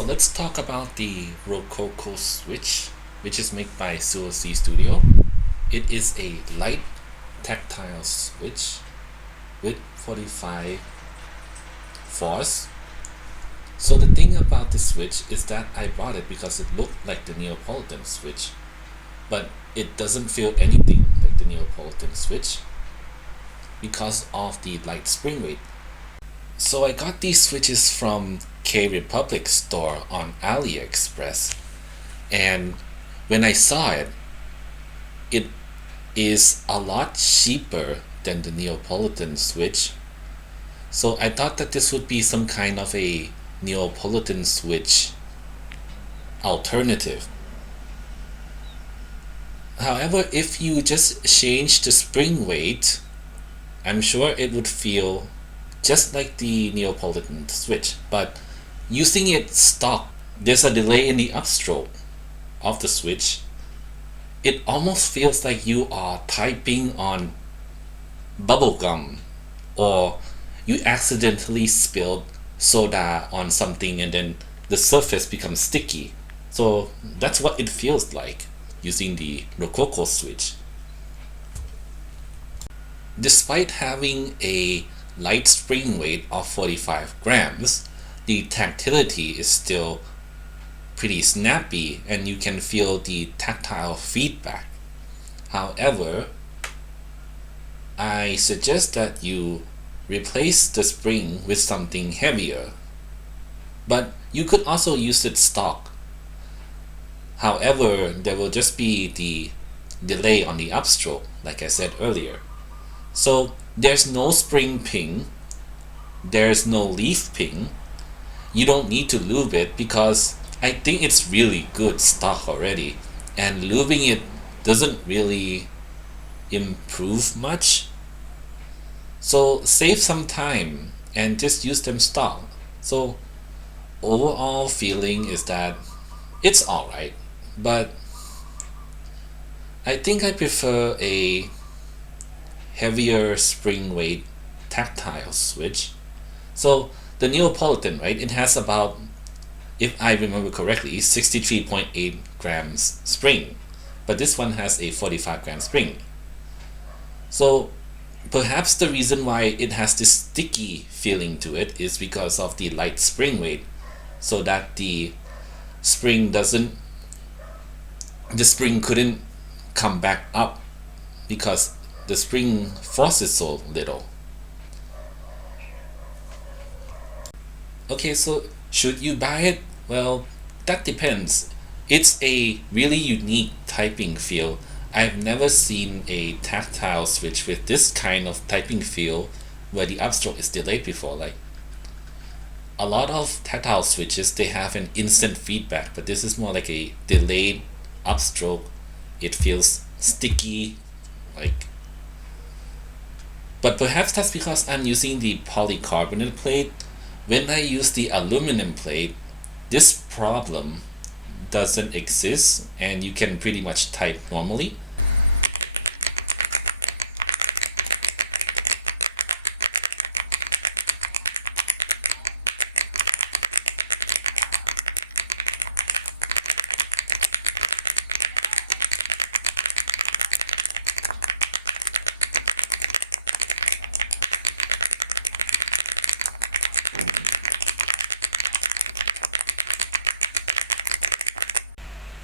So let's talk about the Rococo switch, which is made by Zuoce Studio. It is a light tactile switch with 45 force. So the thing about this switch is that I bought it because it looked like the Neapolitan switch, but it doesn't feel anything like the Neapolitan switch because of the light spring rate. So I got these switches from K Republic store on AliExpress, and when I saw it, it is a lot cheaper than the Neapolitan switch. So I thought that this would be some kind of a Neapolitan switch alternative. However, if you just change the spring weight, I'm sure it would feel just like the Neapolitan switch, but using it stock, there's a delay in the upstroke of the switch. It almost feels like you are typing on bubblegum, or you accidentally spilled soda on something and then the surface becomes sticky. So that's what it feels like using the Rococo switch. Despite having a light spring weight of 45 grams, the tactility is still pretty snappy and you can feel the tactile feedback. However, I suggest that you replace the spring with something heavier, but you could also use it stock. However, there will just be the delay on the upstroke, like I said earlier. So there's no spring ping, there's no leaf ping. You don't need to lube it because I think it's really good stock already, and lubing it doesn't really improve much. So save some time and just use them stock. So overall feeling is that it's alright, but I think I prefer a heavier spring weight tactile switch. So the Neapolitan, right, it has about, if I remember correctly, 63.8 grams spring, but this one has a 45 gram spring. So perhaps the reason why it has this sticky feeling to it is because of the light spring weight, so that the spring couldn't come back up because the spring force is so little. Okay, so should you buy it? Well, that depends. It's a really unique typing feel. I've never seen a tactile switch with this kind of typing feel where the upstroke is delayed before. Like a lot of tactile switches, they have an instant feedback, but this is more like a delayed upstroke. It feels sticky, like. But perhaps that's because I'm using the polycarbonate plate. When I use the aluminum plate, this problem doesn't exist and you can pretty much type normally.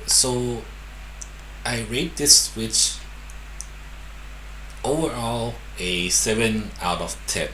So I rate this switch overall a 7 out of 10.